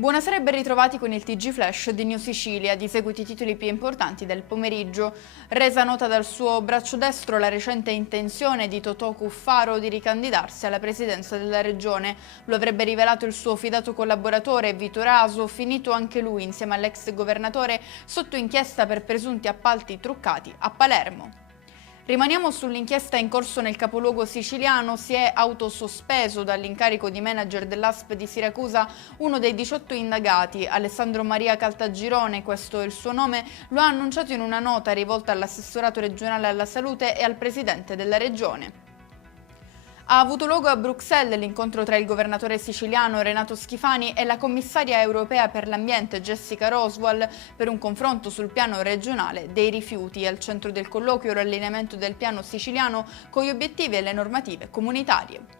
Buonasera e ben ritrovati con il TG Flash di New Sicilia, di seguito i titoli più importanti del pomeriggio. Resa nota dal suo braccio destro la recente intenzione di Totò Cuffaro di ricandidarsi alla presidenza della regione. Lo avrebbe rivelato il suo fidato collaboratore Vito Raso, finito anche lui insieme all'ex governatore sotto inchiesta per presunti appalti truccati a Palermo. Rimaniamo sull'inchiesta in corso nel capoluogo siciliano. Si è autosospeso dall'incarico di manager dell'ASP di Siracusa uno dei 18 indagati, Alessandro Maria Caltagirone, questo è il suo nome, lo ha annunciato in una nota rivolta all'assessorato regionale alla salute e al presidente della regione. Ha avuto luogo a Bruxelles l'incontro tra il governatore siciliano Renato Schifani e la commissaria europea per l'ambiente Jessica Roswell per un confronto sul piano regionale dei rifiuti. Al centro del colloquio l'allineamento del piano siciliano con gli obiettivi e le normative comunitarie.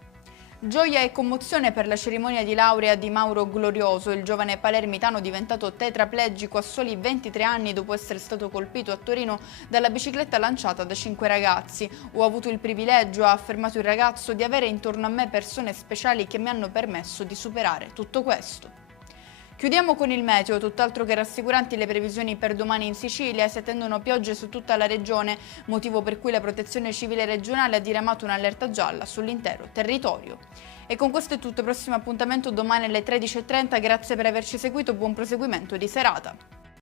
Gioia e commozione per la cerimonia di laurea di Mauro Glorioso, il giovane palermitano diventato tetraplegico a soli 23 anni dopo essere stato colpito a Torino dalla bicicletta lanciata da 5 ragazzi. Ho avuto il privilegio, ha affermato il ragazzo, di avere intorno a me persone speciali che mi hanno permesso di superare tutto questo. Chiudiamo con il meteo, tutt'altro che rassicuranti le previsioni per domani in Sicilia. Si attendono piogge su tutta la regione, motivo per cui la Protezione Civile regionale ha diramato un'allerta gialla sull'intero territorio. E con questo è tutto, prossimo appuntamento domani alle 13:30, grazie per averci seguito, buon proseguimento di serata.